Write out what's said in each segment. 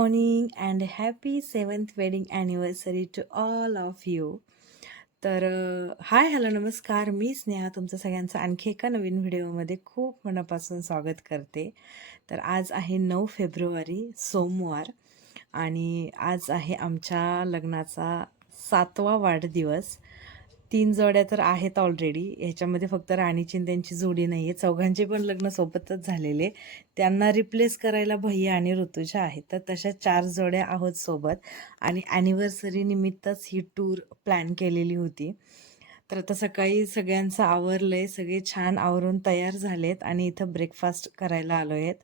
Morning and happy 7th wedding anniversary to all of you. तर hi hello नमस्कार, मी स्नेहा तुमचं सगळ्यांचं आणखी एका नवीन व्हिडिओमध्ये खूप मनापासून स्वागत करते. तर आज आहे 9 फेब्रुवारी सोमवार आणि आज आहे आमच्या लग्नाचा 7वा वाढदिवस. 3 जोड्या तर आहेत ऑलरेडी, ह्याच्यामध्ये फक्त राणीची आणि त्यांची जोडी नाही आहे. चौघांचे पण लग्न सोबतच झालेले, त्यांना रिप्लेस करायला भैया आणि ऋतुजा आहेत. तर तशा 4 जोड्या आहोत सोबत आणि ॲनिव्हर्सरी निमित्तच ही टूर प्लॅन केलेली होती. तर आता सकाळी सगळ्यांचं आवरलंय, सगळे छान आवरून तयार झालेत आणि इथं ब्रेकफास्ट करायला आलो आहेत.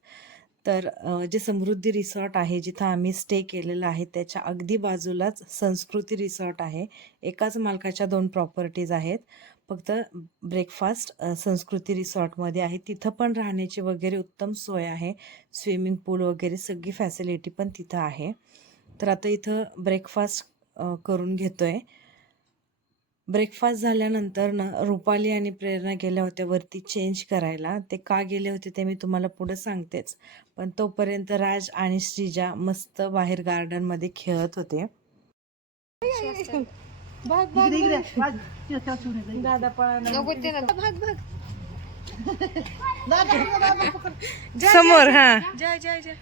तर जे समृद्धी रिसॉर्ट आहे जिथं आम्ही स्टे केलेलं आहे त्याच्या अगदी बाजूलाच संस्कृती रिसॉर्ट आहे. एकाच मालकाच्या 2 प्रॉपर्टीज आहेत. फक्त ब्रेकफास्ट संस्कृती रिसॉर्टमध्ये आहे. तिथं पण राहण्याची वगैरे उत्तम सोय आहे. स्विमिंग पूल वगैरे सगळी फॅसिलिटी पण तिथं आहे. तर आता इथं ब्रेकफास्ट करून घेतोय. ब्रेकफास्ट झाल्यानंतर ना रुपाली आणि प्रेरणा गेल्या होत्या वरती चेंज करायला. ते का गेले होते ते मी तुम्हाला पुढे सांगतेच, पण तोपर्यंत राज आणि श्रीजा मस्त बाहेर गार्डनमध्ये खेळत होते. दादा समोर हा जय जय जय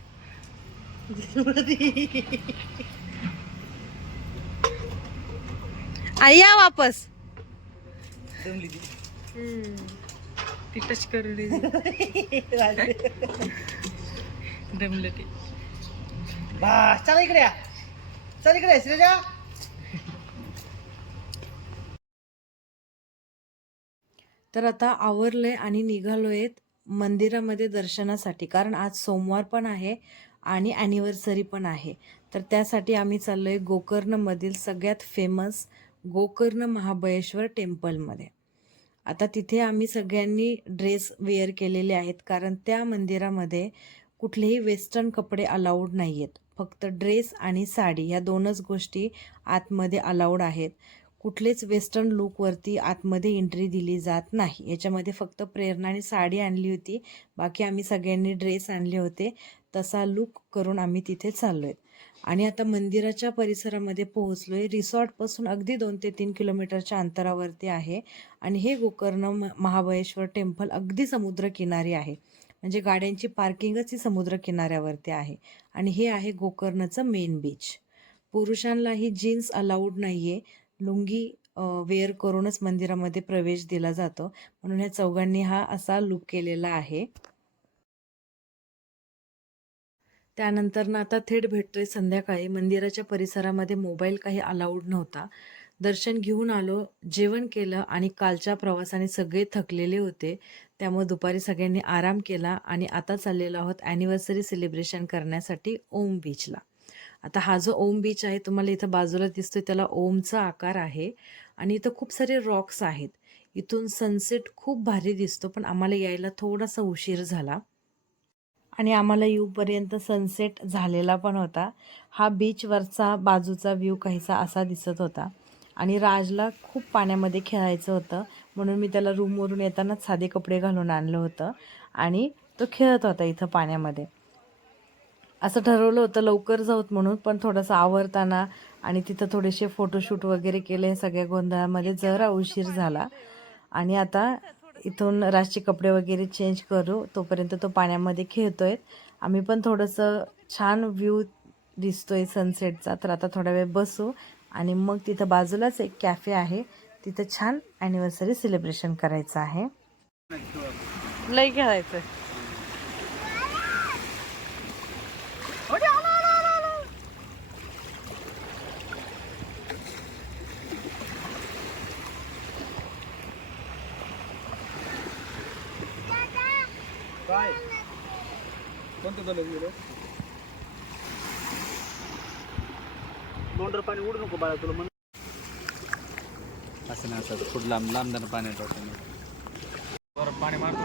या वापस ती टच करू दे दमलं ते. चल इकडे या. चल इकडे श्रीजा. तर आता आवरलंय आणि निघालोय मंदिरामध्ये दर्शनासाठी, कारण आज सोमवार पण आहे आणि ॲनिव्हर्सरी पण आहे. तर त्यासाठी आम्ही चाललोय गोकर्णमधील सगळ्यात फेमस गोकर्ण महाबळेश्वर टेम्पलमध्ये. आता तिथे आम्ही सगळ्यांनी ड्रेस वेअर केलेले आहेत, कारण त्या मंदिरामध्ये कुठलेही वेस्टर्न कपडे अलाउड नाही आहेत. फक्त ड्रेस आणि साडी ह्या 2च गोष्टी आतमध्ये अलाउड आहेत. कुठलेच वेस्टर्न लुकवरती आतमध्ये एंट्री दिली जात नाही. याच्यामध्ये फक्त प्रेरणाने साडी आणली होती, बाकी आम्ही सगळ्यांनी ड्रेस आणले होते. तसा लुक करून आम्ही तिथे चाललो आहेत. आणि आता मंदिराच्या परिसरामध्ये पोहोचलो आहे. रिसॉर्टपासून अगदी 2 ते 3 किलोमीटरच्या अंतरावरती आहे आणि हे गोकर्ण महाबळेश्वर टेम्पल अगदी समुद्रकिनारी आहे. म्हणजे गाड्यांची पार्किंगच ही समुद्र किनाऱ्यावरती आहे. आणि हे आहे गोकर्णचं मेन बीच. पुरुषांनाही जीन्स अलाउड नाही आहे. लुंगी वेअर करूनच मंदिरामध्ये प्रवेश दिला जातो. म्हणून ह्या चौघांनी हा असा लुक केलेला आहे. त्यानंतर ना आता थेट भेटतोय संध्याकाळी. मंदिराच्या परिसरामध्ये मोबाईल काही अलाउड नव्हता. दर्शन घेऊन आलो, जेवण केलं आणि कालच्या प्रवासाने सगळे थकलेले होते. त्यामुळे दुपारी सगळ्यांनी आराम केला आणि आता चाललेलो आहोत ॲनिव्हर्सरी सेलिब्रेशन करण्यासाठी ओम बीचला. आता हा जो ओम बीच आहे तुम्हाला इथं बाजूला दिसतोय त्याला ओमचा आकार आहे आणि इथं खूप सारे रॉक्स आहेत. इथून सनसेट खूप भारी दिसतो, पण आम्हाला यायला थोडासा उशीर झाला आणि आम्हाला येऊपर्यंत सनसेट झालेला पण होता. हा बीचवरचा बाजूचा व्ह्यू काहीसा असा दिसत होता आणि राजला खूप पाण्यामध्ये खेळायचं होतं, म्हणून मी त्याला रूमवरून येतानाच साधे कपडे घालून आणलं होतं आणि तो खेळत होता इथं पाण्यामध्ये. असं ठरवलं होतं लवकर जाऊत म्हणून, पण थोडंसं आवरताना आणि तिथं थोडेसे फोटोशूट वगैरे केले. हे सगळ्या गोंधळामध्ये जरा उशीर झाला आणि आता इथून राजचे कपडे वगैरे चेंज करू, तोपर्यंत तो पाण्यामध्ये खेळतोय. आम्ही पण थोडंसं छान व्ह्यू दिसतोय सनसेटचा, तर आता थोडा वेळ बसू आणि मग तिथं बाजूलाच एक कॅफे आहे, तिथं छान ॲनिव्हर्सरी सेलिब्रेशन करायचं आहे. लई खेळायचं. काय कोणतं झालं गेलं? मोटर पाणी उडू नको बाळा, तुला म्हण असं नाही. असं खूप लांब लांब जाणं पाण्यात बरं पाणी मारतो.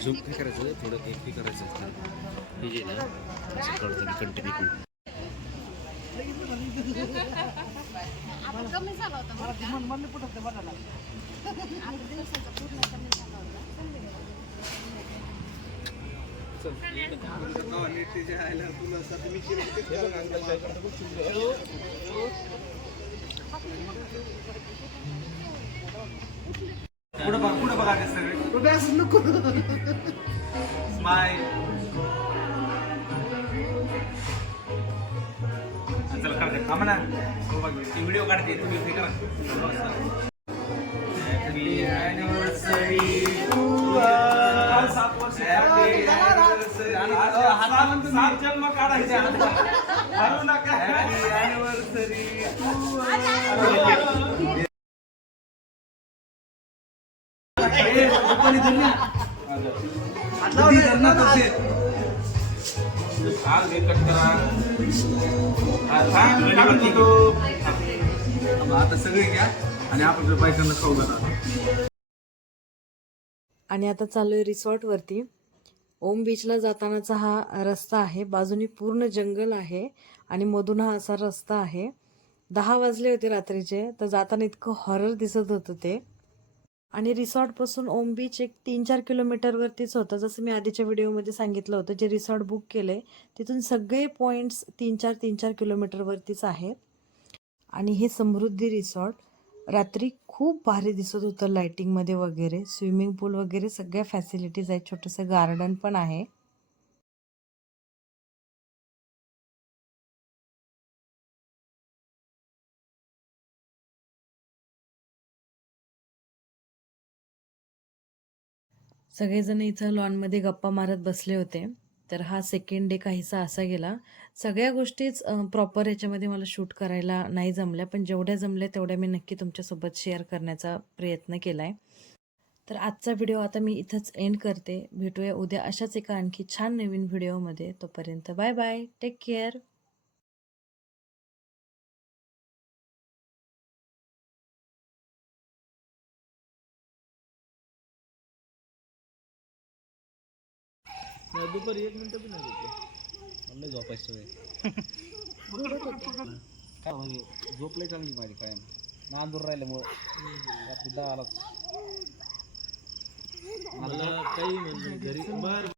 झूम करायचं, थोडं एक करायचं असतं हे जे ना असं कळतं कंटिन्यू कमी झालं होतं. पुढे बघा ते सगळे कुठे असं नको स्माईल चला काढते थांबा ना व्हिडिओ काढते तुम्ही हे करा happy anniversary to us happy anniversary सात जन्म काढायचे हरवू नका हॅपी अॅनिव्हर्सरी टू आता सगळे घ्या आणि आपण बायकांना खाऊ घाला. आणि आता चालू आहे रिसॉर्टवरती. ओम बीचला जातानाचा हा रस्ता आहे. बाजूनी पूर्ण जंगल आहे आणि मधून हा असा रस्ता आहे. 10 वाजले होते रात्रीचे, तर जाताना इतकं हॉरर दिसत होतं ते. आणि रिसॉर्टपासून ओम बीच एक 3-4 किलोमीटरवरतीच होतं. जसं मी आधीच्या व्हिडिओमध्ये सांगितलं होतं, जे रिसॉर्ट बुक केले तिथून सगळे पॉईंट्स 3-4 किलोमीटरवरतीच आहेत. आणि हे समृद्धी रिसॉर्ट रात्री खूप भारी दिसत होतं लाईटिंगमध्ये वगैरे. स्विमिंग पूल वगैरे सगळ्या फॅसिलिटीज आहेत. छोटंसं गार्डन पण आहे. सगळेजण इथं लॉनमध्ये गप्पा मारत बसले होते. तर हा सेकंड डे काहीसा असा गेला. सगळ्या गोष्टीच प्रॉपर याच्यामध्ये मला शूट करायला नाही जमल्या, पण जेवढ्या जमल्या तेवढ्या मी नक्की तुमच्यासोबत शेअर करण्याचा प्रयत्न केला आहे. तर आजचा व्हिडिओ आता मी इथंच एंड करते. भेटूया उद्या अशाच एका आणखी छान नवीन व्हिडिओमध्ये. तोपर्यंत बाय बाय, टेक केअर. दुपारी 1 मिनिट पण नाही मला झोपायचं काय म्हणजे झोपलंय चांगली माझी कायम नांदूर राहिल्यामुळं रात्री 10 आला मला काही म्हणजे घरी